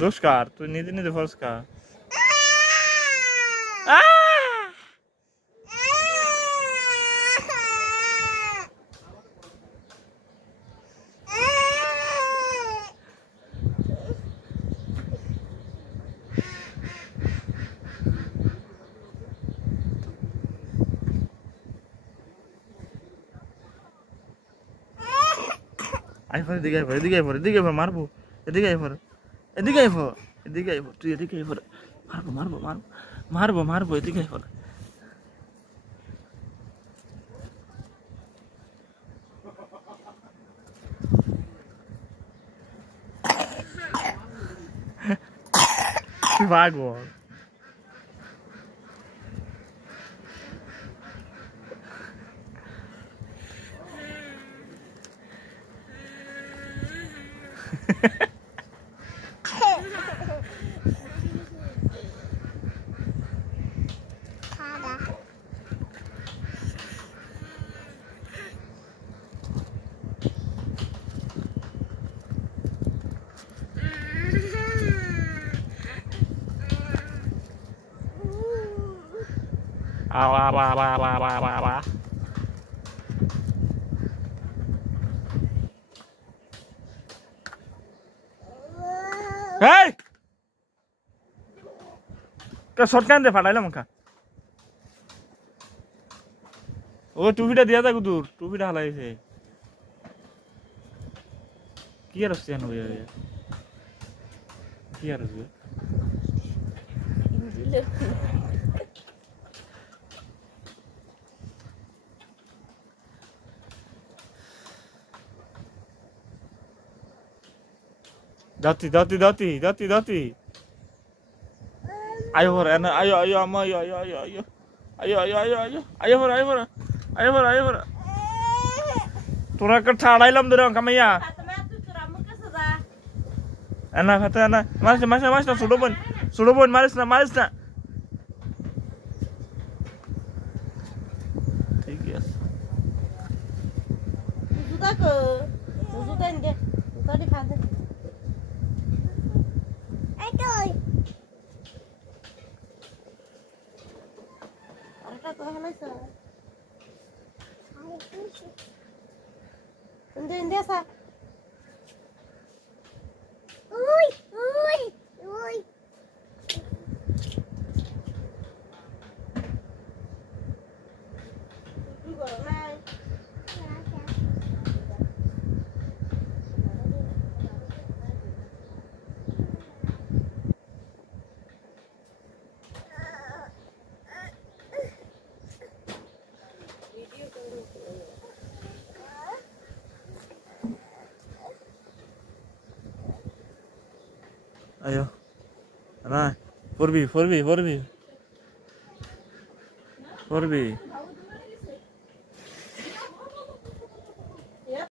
दोष कार तू नीति नहीं फर्स्ट का आई फर दिखे फर मारबो एदिके आई फर तू एदिके आई फर मारबो एदिके आई फर भागो आ Hey! Cái shotgun दे फाड़ाइला मंका ओ टूपीটা दिया था कुदूर टूपीটা হালাইছে কি আর হচ্ছে না কি আর হচ্ছে Dati. Ayo for Anna, ayo, amma, ayo for. Tura kerja dalam dorong kami ya. Anna kata Anna, mas, sudah pun, maris na. ठीक है. Sudah enggak? Tadi pada. Hindi sa. Uy. Ayo, Anna, 4B.